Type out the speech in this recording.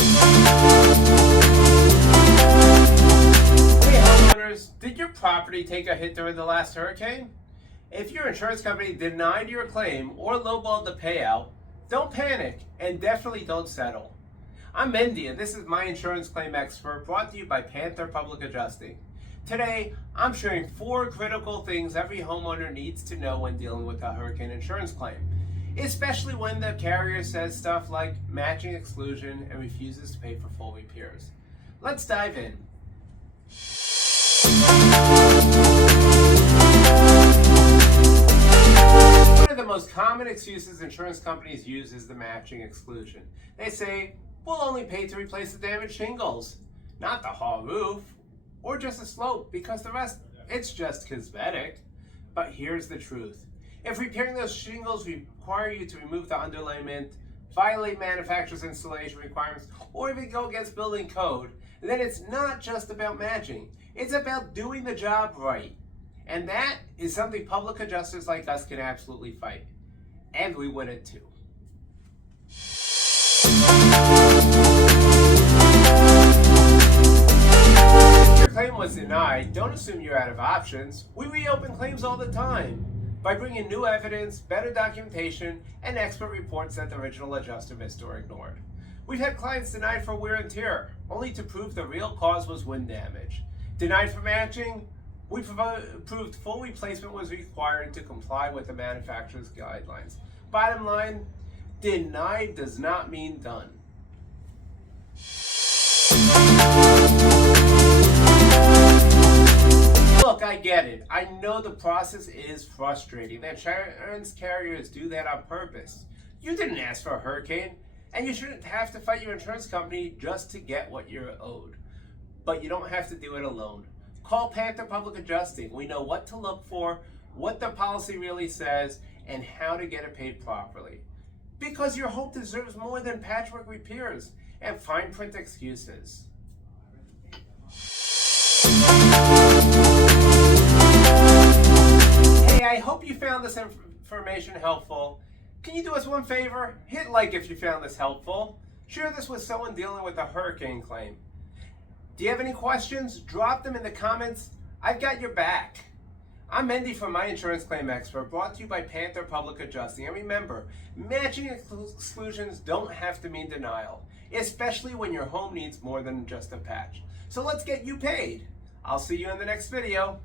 Hey homeowners, did your property take a hit during the last hurricane? If your insurance company denied your claim or lowballed the payout, don't panic and definitely don't settle. I'm Mendy and this is my insurance claim expert brought to you by Panther Public Adjusting. Today, I'm sharing 4 critical things every homeowner needs to know when dealing with a hurricane insurance claim, especially when the carrier says stuff like matching exclusion and refuses to pay for full repairs. Let's dive in. One of the most common excuses insurance companies use is the matching exclusion. They say, we'll only pay to replace the damaged shingles, not the whole roof, or just a slope, because the rest, it's just cosmetic. But here's the truth. If repairing those shingles require you to remove the underlayment, violate manufacturer's installation requirements, or even go against building code, then it's not just about matching. It's about doing the job right. And that is something public adjusters like us can absolutely fight. And we win it too. If your claim was denied, don't assume you're out of options. We reopen claims all the time by bringing new evidence, better documentation, and expert reports that the original adjuster missed or ignored. We've had clients denied for wear and tear, only to prove the real cause was wind damage. Denied for matching, we proved full replacement was required to comply with the manufacturer's guidelines. Bottom line, denied does not mean done. Look, I get it. I know the process is frustrating. The insurance carriers do that on purpose. You didn't ask for a hurricane, and you shouldn't have to fight your insurance company just to get what you're owed. But you don't have to do it alone. Call Panther Public Adjusting. We know what to look for, what the policy really says, and how to get it paid properly. Because your home deserves more than patchwork repairs and fine print excuses. Hey, I hope you found this information helpful. Can you do us one favor? Hit like if you found this helpful. Share this with someone dealing with a hurricane claim. Do you have any questions? Drop them in the comments. I've got your back. I'm Mendy from My Insurance Claim Expert, brought to you by Panther Public Adjusting. And remember, matching exclusions don't have to mean denial, especially when your home needs more than just a patch. So let's get you paid. I'll see you in the next video.